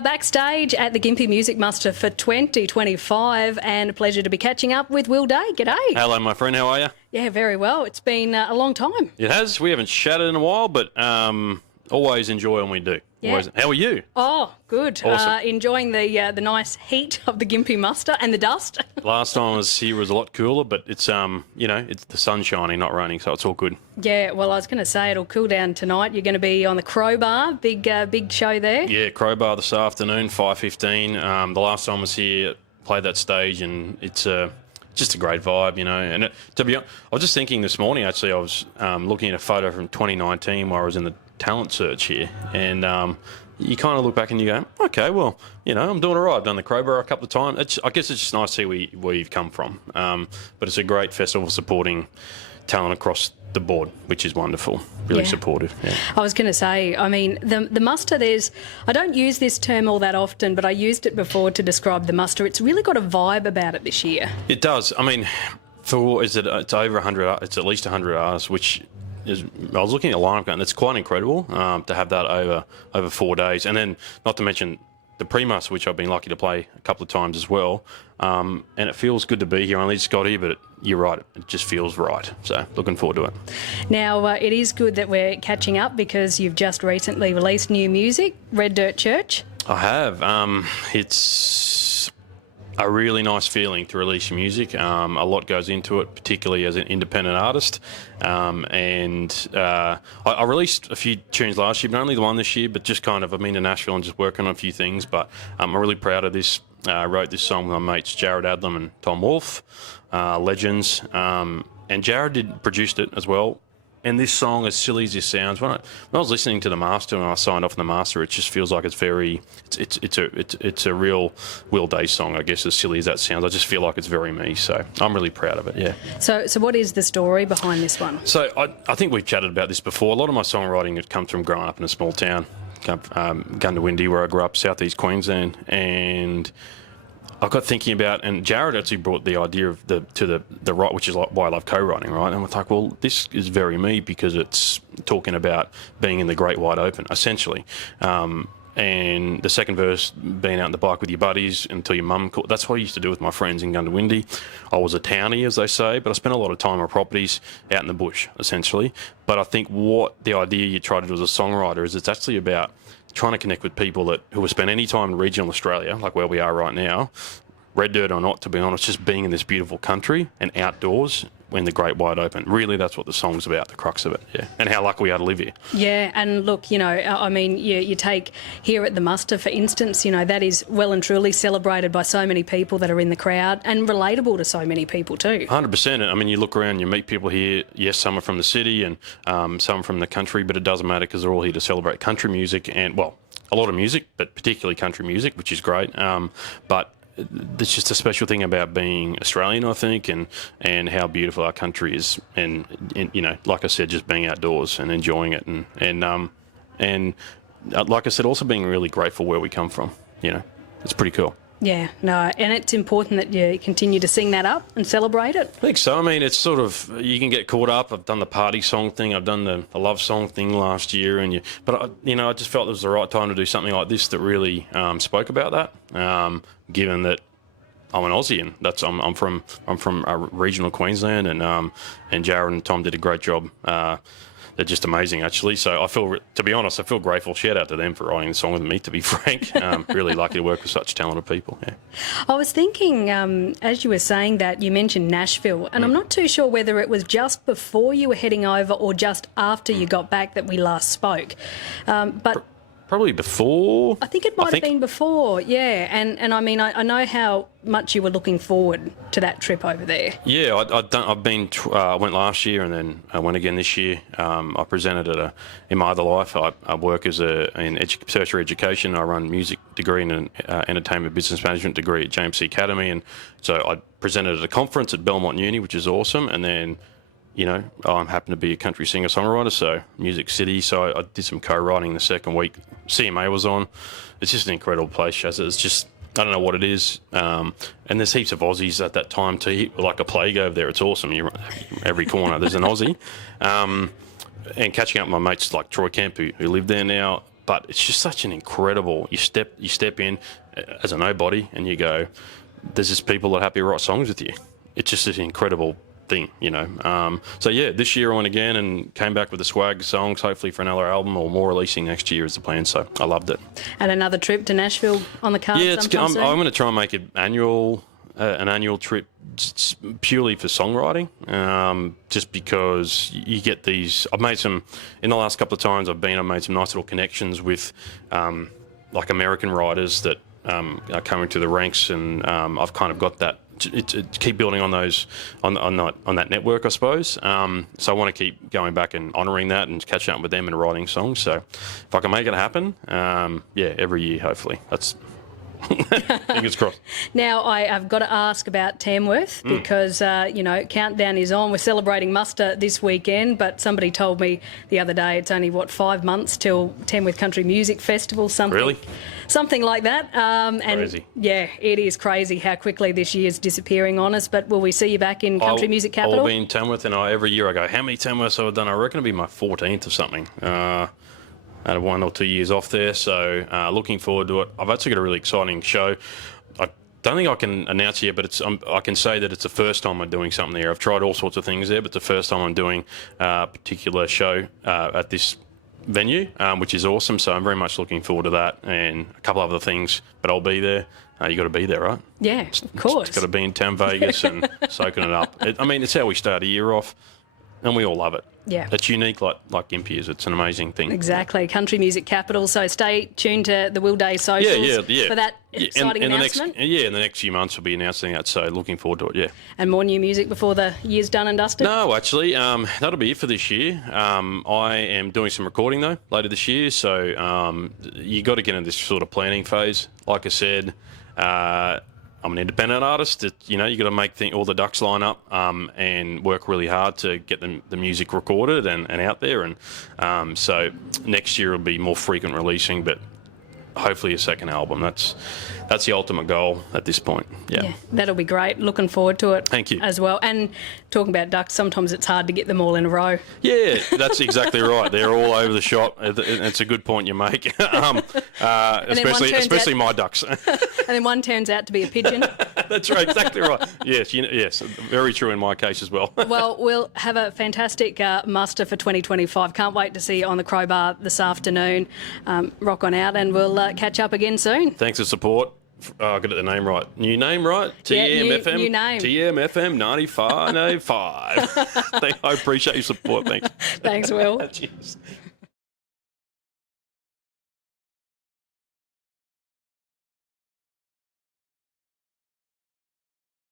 are backstage at the Gympie Music Muster for 2025, and a pleasure to be catching up with Will Day. G'day. Hello, my friend. How are you? Yeah, very well. It's been a long time. It has. We haven't chatted in a while, but always enjoy when we do. Yeah. Always. How are you? Oh, good. Awesome. Enjoying the nice heat of the Gympie Muster and the dust. Last time I was here was a lot cooler, but it's it's the sun shining, not raining, so it's all good. Yeah, well, I was going to say it'll cool down tonight. You're going to be on the Crowbar, big show there. Yeah, Crowbar this afternoon, 5:15. The last time I was here, played that stage, and it's just a great vibe, you know. And to be honest, I was just thinking this morning, actually, I was looking at a photo from 2019 where I was in the talent search here, and you kind of look back and you go, okay, well, you know, I'm doing all right. I've done the Crowbar a couple of times. I guess it's just nice to see where you've come from. But it's a great festival supporting talent across the board, which is wonderful. Really supportive. Yeah. I was going to say, I mean, the muster, I don't use this term all that often, but I used it before to describe the muster. It's really got a vibe about it this year. It does. I mean, it's over 100, it's at least 100 artists, which is, I was looking at the lineup and it's quite incredible to have that over 4 days. And then, not to mention the pre-muster, which I've been lucky to play a couple of times as well. And it feels good to be here. I only just got here, but you're right, it just feels right. So looking forward to it. Now, it is good that we're catching up because you've just recently released new music, Red Dirt Church. I have. It's a really nice feeling to release your music. A lot goes into it, particularly as an independent artist. I released a few tunes last year, but only the one this year, but just kind of, I've been to Nashville and just working on a few things, but I'm really proud of this. I wrote this song with my mates Jared Adlam and Tom Wolfe, legends, and Jared produced it as well. And this song, as silly as it sounds, when I was listening to the master and I signed off on the master, it just feels like it's a real Will Day song, I guess, as silly as that sounds. I just feel like it's very me, so I'm really proud of it, yeah. So what is the story behind this one? So I think we've chatted about this before. A lot of my songwriting had come from growing up in a small town, Gundawindi, where I grew up, southeast Queensland, and I got thinking about, and Jared actually brought the idea of the right, which is why I love co-writing, right? And I was like, well, this is very me because it's talking about being in the great wide open, essentially. And the second verse, being out on the bike with your buddies until your mum called. That's what I used to do with my friends in Gundawindi. I was a townie, as they say, but I spent a lot of time on properties out in the bush, essentially. But I think what the idea you try to do as a songwriter is it's actually about trying to connect with people who have spent any time in regional Australia, like where we are right now, red dirt or not, to be honest, just being in this beautiful country and outdoors in the great wide open. Really, that's what the song's about, the crux of it, yeah. And how lucky we are to live here. Yeah, and look, you know, I mean, you take here at the muster, for instance, you know, that is well and truly celebrated by so many people that are in the crowd and relatable to so many people too. 100%. I mean, you look around, you meet people here, yes, some are from the city and some from the country, but it doesn't matter because they're all here to celebrate country music and, well, a lot of music, but particularly country music, which is great. But there's just a special thing about being Australian, I think, and how beautiful our country is, and you know, like I said, just being outdoors and enjoying it, and like I said, also being really grateful where we come from. You know, it's pretty cool. Yeah, no, and it's important that you continue to sing that up and celebrate it. I think so. I mean, it's sort of, you can get caught up. I've done the party song thing. I've done the love song thing last year, but I just felt it was the right time to do something like this that really spoke about that. Given that I'm an Aussie and I'm from regional Queensland, and Jared and Tom did a great job. They're just amazing, actually. So to be honest, I feel grateful. Shout out to them for writing the song with me, to be frank. Really lucky to work with such talented people. Yeah. I was thinking, as you were saying that, you mentioned Nashville, and I'm not too sure whether it was just before you were heading over or just after you got back that we last spoke. But probably before. I think it might have been before, yeah. And I mean, I know how much you were looking forward to that trip over there. Yeah, I went last year and then I went again this year. I presented in my other life. I work in tertiary education. I run music degree and an entertainment business management degree at James Academy. And so I presented at a conference at Belmont Uni, which is awesome. And then, you know, I happen to be a country singer-songwriter, so Music City. So I did some co-writing the second week. CMA was on. It's just an incredible place, Shaz. It's just, I don't know what it is. And there's heaps of Aussies at that time too, like a plague over there. It's awesome. Every corner there's an Aussie. And catching up with my mates like Troy Kemp, who live there now. but it's just such an incredible. You step in as a nobody, and you go, "There's just people that are happy to write songs with you." It's just an incredible thing, you know. So yeah, this year I went again and came back with the swag songs, hopefully for another album or more releasing next year is the plan. So I loved it. And another trip to Nashville on the cards. Yeah, I'm going to try and make it an annual trip purely for songwriting, just because you get these. I've made some in the last couple of times I've made some nice little connections with like American writers that are coming to the ranks, and I've kind of got that. To keep building on those on that network, I suppose. So I want to keep going back and honouring that and catching up with them and writing songs. So if I can make it happen, every year hopefully. That's fingers crossed. Now I've got to ask about Tamworth because countdown is on. We're celebrating Muster this weekend, but somebody told me the other day it's only 5 months till Tamworth Country Music Festival. Something like that. Crazy. Yeah, it is crazy how quickly this year's disappearing on us. But will we see you back in Country Music Capital? I'll be in Tamworth, and every year I go, how many Tamworths have I done? I reckon it'll be my 14th or something. I had 1 or 2 years off there, so looking forward to it. I've actually got a really exciting show. I don't think I can announce it yet, but I can say that it's the first time I'm doing something there. I've tried all sorts of things there, but it's the first time I'm doing a particular show at this venue, which is awesome. So I'm very much looking forward to that and a couple other things, but I'll be there. You got to be there, right? Yeah, of course. It's got to be in town Vegas and soaking it up. It's how we start a year off, and we all love it. Yeah. It's unique like Gympie is. It's an amazing thing. Exactly. Country Music Capital. So stay tuned to the Will Day socials for that exciting announcement. In the next few months we'll be announcing that, so looking forward to it, yeah. And more new music before the year's done and dusted? No, actually, that'll be it for this year. I am doing some recording, though, later this year, so you got to get into this sort of planning phase. Like I said, I'm an independent artist. You got to make all the ducks line up and work really hard to get the music recorded and out there. And so next year will be more frequent releasing, but hopefully a second album. That's the ultimate goal at this point. Yeah, that'll be great. Looking forward to it. Thank you. As well. And talking about ducks, sometimes it's hard to get them all in a row. Yeah, that's exactly right. They're all over the shop. It's a good point you make. Especially my ducks. And then one turns out to be a pigeon. That's right, exactly right. Yes, very true in my case as well. Well, we'll have a fantastic muster for 2025. Can't wait to see you on the Crowbar this afternoon. Rock on out, and we'll catch up again soon. Thanks for support. I got the name right. New name right? TMFM. New name. TMFM 95.05. I appreciate your support. Thanks. Thanks, Will. Cheers.